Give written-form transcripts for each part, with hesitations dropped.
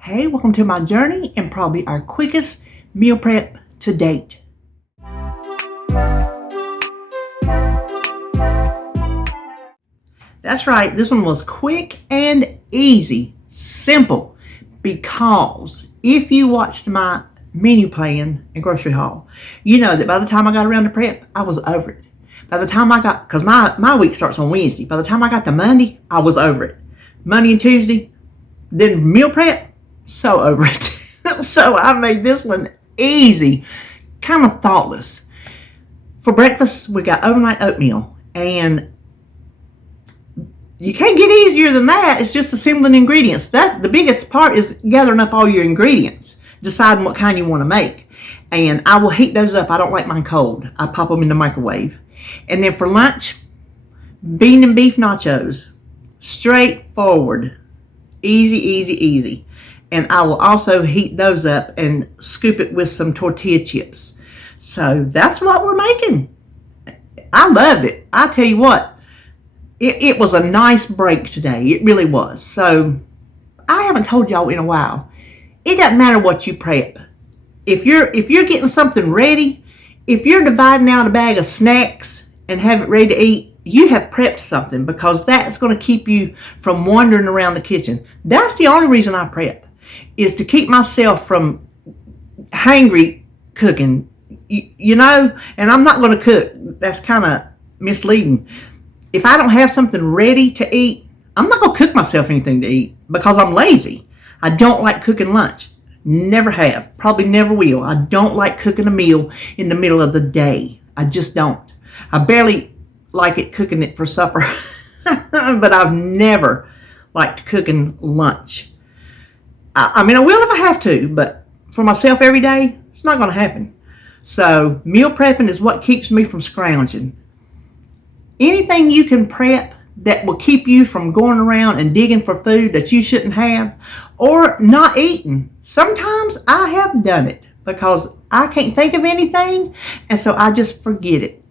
Hey, welcome to my journey and probably our quickest meal prep to date. That's right, this one was quick and easy, simple, because if you watched my menu plan and grocery haul, you know that by the time I got around to prep, I was over it. By the time I got, because my week starts on Wednesday, by the time I got to Monday, I was over it. Monday and Tuesday, then meal prep, so over it. So I made this one easy, kind of thoughtless. For breakfast, we got overnight oatmeal, and you can't get easier than that. It's just assembling ingredients. That's the biggest part, is gathering up all your ingredients, deciding what kind you want to make. And I will heat those up. I don't like mine cold. I pop them in the microwave. And then for lunch, bean and beef nachos. Straightforward. Easy, easy, easy. And I will also heat those up and scoop it with some tortilla chips. So that's what we're making. I loved it. I tell you what, it was a nice break today. It really was. So I haven't told y'all in a while. It doesn't matter what you prep. If you're getting something ready, if you're dividing out a bag of snacks and have it ready to eat, you have prepped something, because that's going to keep you from wandering around the kitchen. That's the only reason I prep, is to keep myself from hangry cooking, you know, and I'm not going to cook. That's kind of misleading. If I don't have something ready to eat, I'm not going to cook myself anything to eat, because I'm lazy. I don't like cooking lunch. Never have. Probably never will. I don't like cooking a meal in the middle of the day. I just don't. I barely like it cooking it for supper. But I've never liked cooking lunch. I mean, I will if I have to, but for myself every day, it's not going to happen. So meal prepping is what keeps me from scrounging. Anything you can prep that will keep you from going around and digging for food that you shouldn't have, or not eating. Sometimes I have done it because I can't think of anything, and so I just forget it.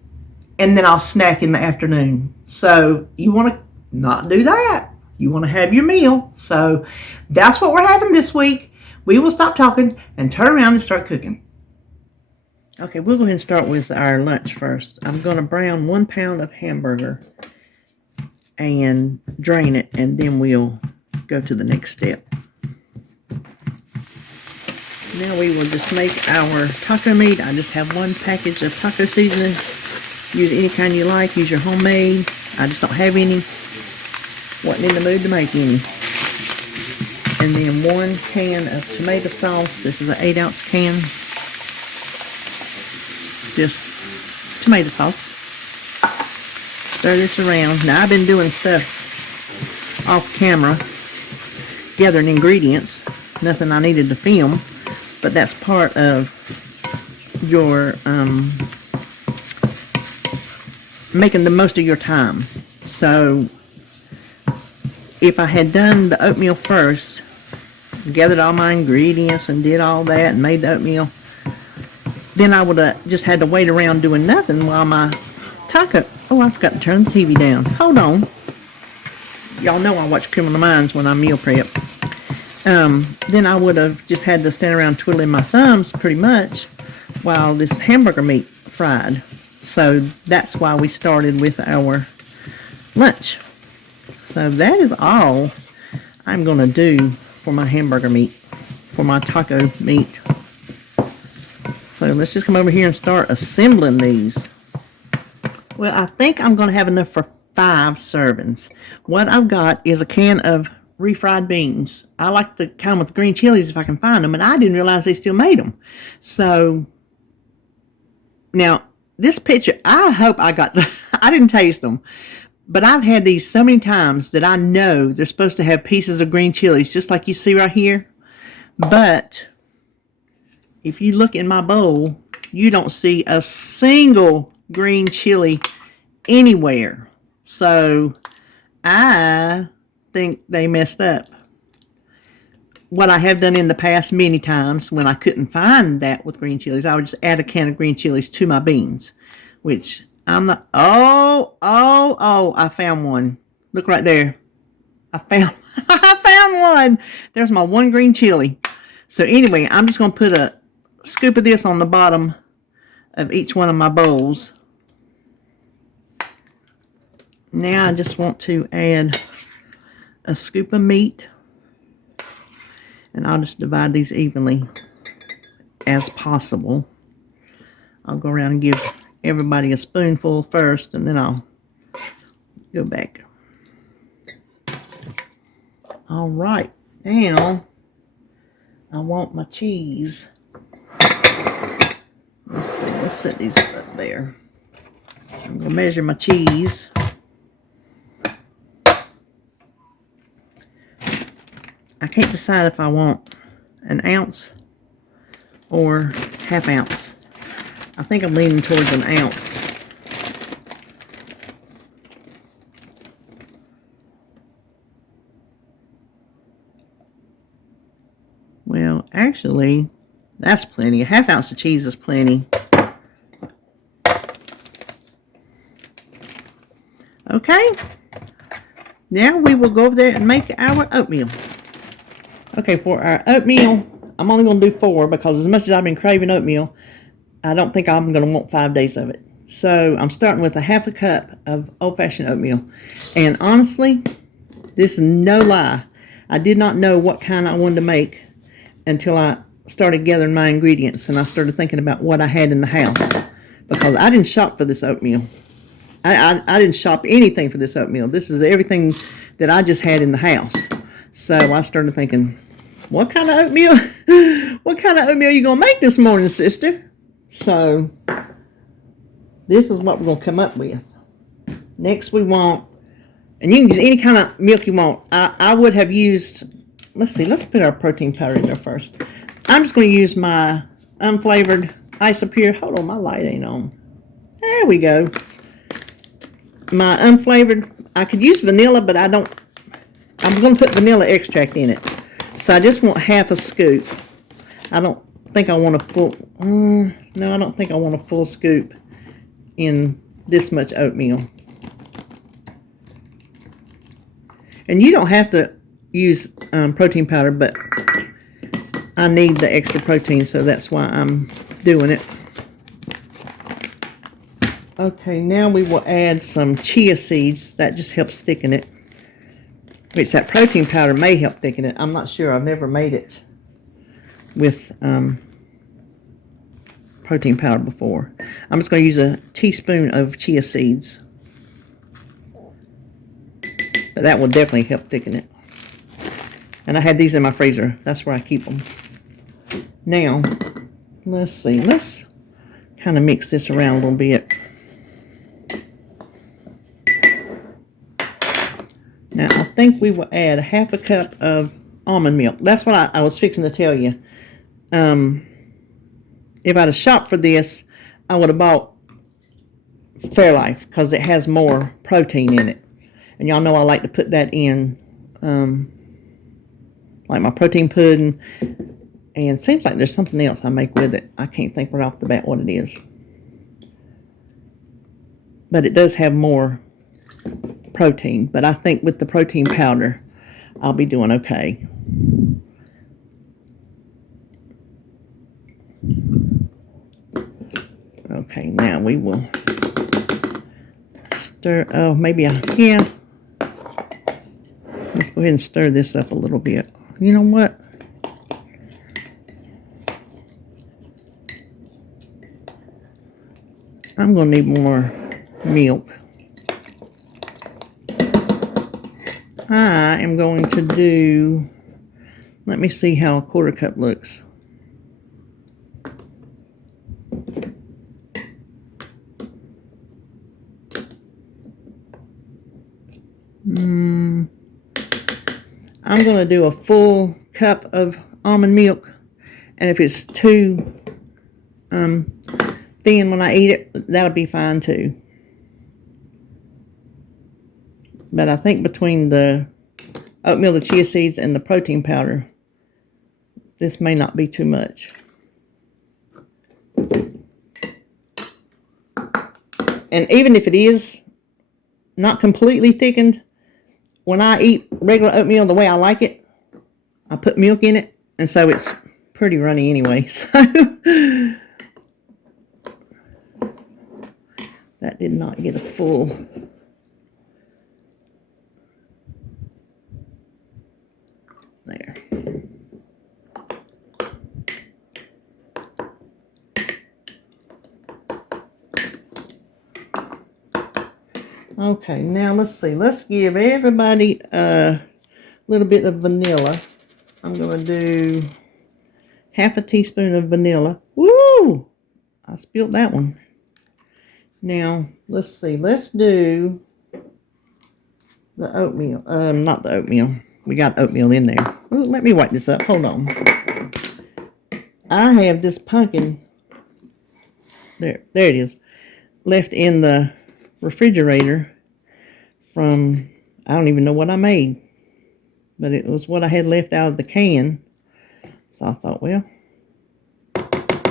And then I'll snack in the afternoon. So you want to not do that. You want to have your meal. So that's what we're having this week. We will stop talking and turn around and start cooking. Okay, we'll go ahead and start with our lunch first. I'm going to brown 1 pound of hamburger and drain it, and then we'll go to the next step. Now we will just make our taco meat. I just have 1 package of taco seasoning. Use any kind you like. Use your homemade. I just don't have any. Wasn't in the mood to make any. And then 1 can of tomato sauce. This is an 8-ounce can. Just tomato sauce. Stir this around. Now I've been doing stuff off camera, gathering ingredients. Nothing I needed to film, but that's part of your making the most of your time. So if I had done the oatmeal first, gathered all my ingredients and did all that and made the oatmeal, then I would have just had to wait around doing nothing while my taco... Oh, I forgot to turn the TV down. Hold on. Y'all know I watch Criminal Minds when I meal prep. Then I would have just had to stand around twiddling my thumbs pretty much while this hamburger meat fried. So that's why we started with our lunch. So that is all I'm going to do for my hamburger meat, for my taco meat. So let's just come over here and start assembling these. Well, I think I'm going to have enough for 5 servings. What I've got is a can of refried beans. I like the kind with green chilies if I can find them, and I didn't realize they still made them. So now this picture, I hope I got I didn't taste them, but I've had these so many times that I know they're supposed to have pieces of green chilies, just like you see right here. But if you look in my bowl, you don't see a single green chili anywhere. So I think they messed up. What I have done in the past many times when I couldn't find that with green chilies, I would just add a can of green chilies to my beans, which I'm not... Oh, I found one. Look right there. I found I found one. There's my one green chili. So anyway, I'm just going to put a scoop of this on the bottom of each one of my bowls. Now I just want to add a scoop of meat. And I'll just divide these evenly as possible. I'll go around and give everybody a spoonful first, and then I'll go back. All right, now I want my cheese. Let's see, let's set these up there. I'm gonna measure my cheese. I can't decide if I want an ounce or half ounce. I think I'm leaning towards an ounce. Well, actually, that's plenty. A half ounce of cheese is plenty. Okay. Now we will go over there and make our oatmeal. Okay, for our oatmeal, I'm only going to do 4 because as much as I've been craving oatmeal, I don't think I'm going to want 5 days of it. So I'm starting with a half a cup of old-fashioned oatmeal. And honestly, this is no lie. I did not know what kind I wanted to make until I started gathering my ingredients and I started thinking about what I had in the house. Because I didn't shop for this oatmeal. I didn't shop anything for this oatmeal. This is everything that I just had in the house. So I started thinking, what kind of oatmeal? What kind of oatmeal are you going to make this morning, sister? So this is what we're going to come up with. Next we want, and you can use any kind of milk you want. I would have used, let's see, let's put our protein powder in there first. I'm just going to use my unflavored Isopure. Hold on, my light ain't on. There we go. My unflavored, I could use vanilla, but I don't, I'm going to put vanilla extract in it. So I just want half a scoop. I don't think I want a full, no, I don't think I want a full scoop in this much oatmeal. And you don't have to use protein powder, but I need the extra protein, so that's why I'm doing it. Okay, now we will add some chia seeds. That just helps thicken it. Which that protein powder may help thicken it. I'm not sure. I've never made it with protein powder before. I'm just going to use a teaspoon of chia seeds. But that will definitely help thicken it. And I had these in my freezer. That's where I keep them. Now, let's see. Let's kind of mix this around a little bit. Now, I think we will add half a cup of almond milk. That's what I was fixing to tell you. If I'd have shopped for this, I would have bought Fairlife because it has more protein in it. And y'all know I like to put that in, like my protein pudding. And it seems like there's something else I make with it. I can't think right off the bat what it is. But it does have more protein, but I think with the protein powder I'll be doing okay. Okay, now we will stir. Oh, maybe yeah, let's go ahead and stir this up a little bit. You know what, I'm gonna need more milk. I am going to do, let me see how a 1/4 cup looks. I'm going to do a full cup of almond milk, and if it's too thin when I eat it, that'll be fine too. But I think between the oatmeal, the chia seeds, and the protein powder, this may not be too much. And even if it is not completely thickened, when I eat regular oatmeal the way I like it, I put milk in it, and so it's pretty runny anyway. So that did not get a full. There. Okay, now let's see. Let's give everybody a little bit of vanilla. I'm going to do half a teaspoon of vanilla. Woo! I spilled that one. Now, let's see. Let's do the oatmeal. Not the oatmeal. We got oatmeal in there. Ooh, let me wipe this up. Hold on. I have this pumpkin. There it is. Left in the refrigerator from, I don't even know what I made. But it was what I had left out of the can. So I thought, well,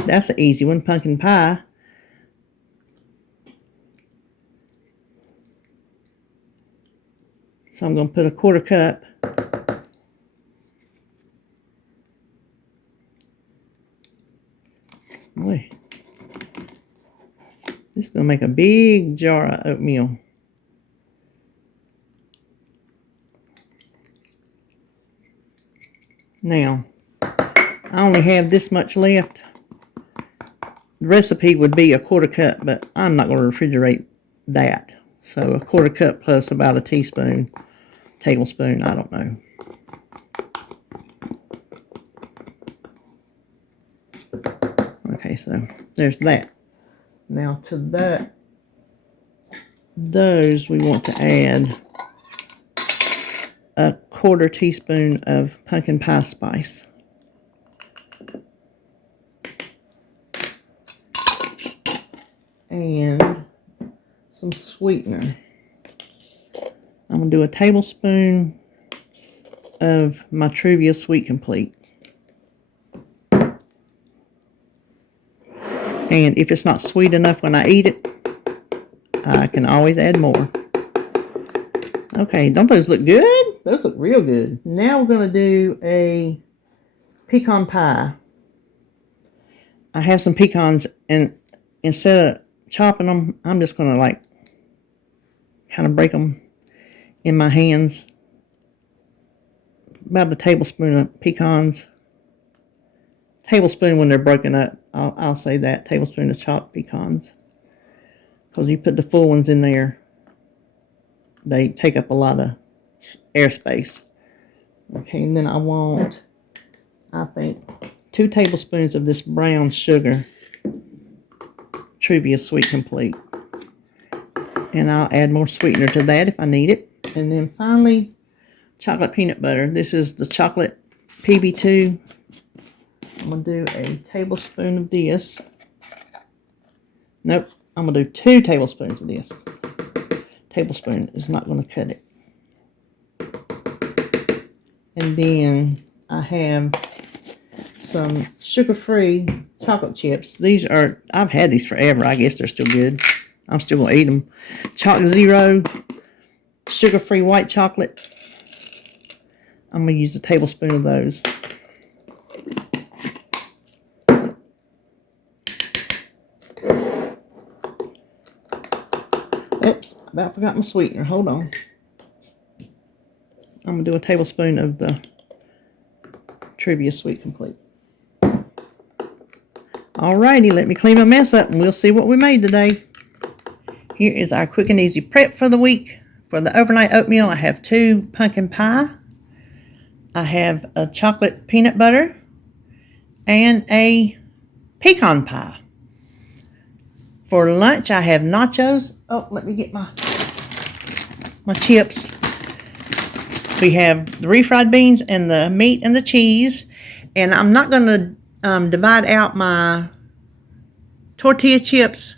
that's an easy one. Pumpkin pie. So I'm going to put a 1/4 cup. Boy, this is going to make a big jar of oatmeal. Now, I only have this much left. The recipe would be a 1/4 cup, but I'm not going to refrigerate that. So a 1/4 cup plus about a tablespoon, I don't know. Okay, so there's that. Now to those we want to add a 1/4 teaspoon of pumpkin pie spice. And some sweetener. I'm going to do a tablespoon of my Truvia Sweet Complete. And if it's not sweet enough when I eat it, I can always add more. Okay, don't those look good? Those look real good. Now we're going to do a pecan pie. I have some pecans, and instead of chopping them, I'm just going to like kind of break them in my hands. About a tablespoon of pecans. Tablespoon when they're broken up. I'll say that. Tablespoon of chopped pecans. Because you put the full ones in there, they take up a lot of airspace. Okay, and then I want, I think, 2 tablespoons of this brown sugar. Truvia Sweet Complete. And I'll add more sweetener to that if I need it. And then finally, chocolate peanut butter. This is the chocolate PB2. I'm going to do a tablespoon of this. Nope, I'm going to do 2 tablespoons of this. Tablespoon is not going to cut it. And then I have some sugar-free chocolate chips. These are, I've had these forever. I guess they're still good. I'm still going to eat them. Choc Zero, sugar-free white chocolate. I'm going to use a tablespoon of those. Oops, about forgot my sweetener. Hold on. I'm going to do a tablespoon of the Truvia Sweet Complete. Alrighty, let me clean my mess up and we'll see what we made today. Here is our quick and easy prep for the week. For the overnight oatmeal, I have 2 pumpkin pie. I have a chocolate peanut butter and a pecan pie. For lunch, I have nachos. Oh, let me get my chips. We have the refried beans and the meat and the cheese. And I'm not going to divide out my tortilla chips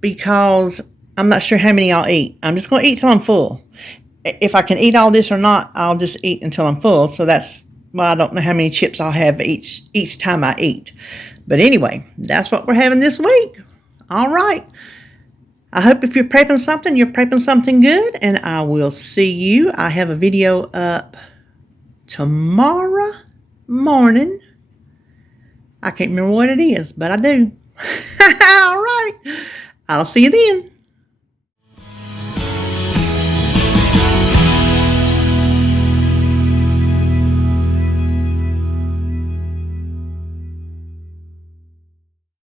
because I'm not sure how many I'll eat. I'm just going to eat till I'm full. If I can eat all this or not, I'll just eat until I'm full. So that's why I don't know how many chips I'll have each time I eat. But anyway, that's what we're having this week. All right. I hope if you're prepping something, you're prepping something good, and I will see you. I have a video up tomorrow morning. I can't remember what it is, but I do. All right. I'll see you then.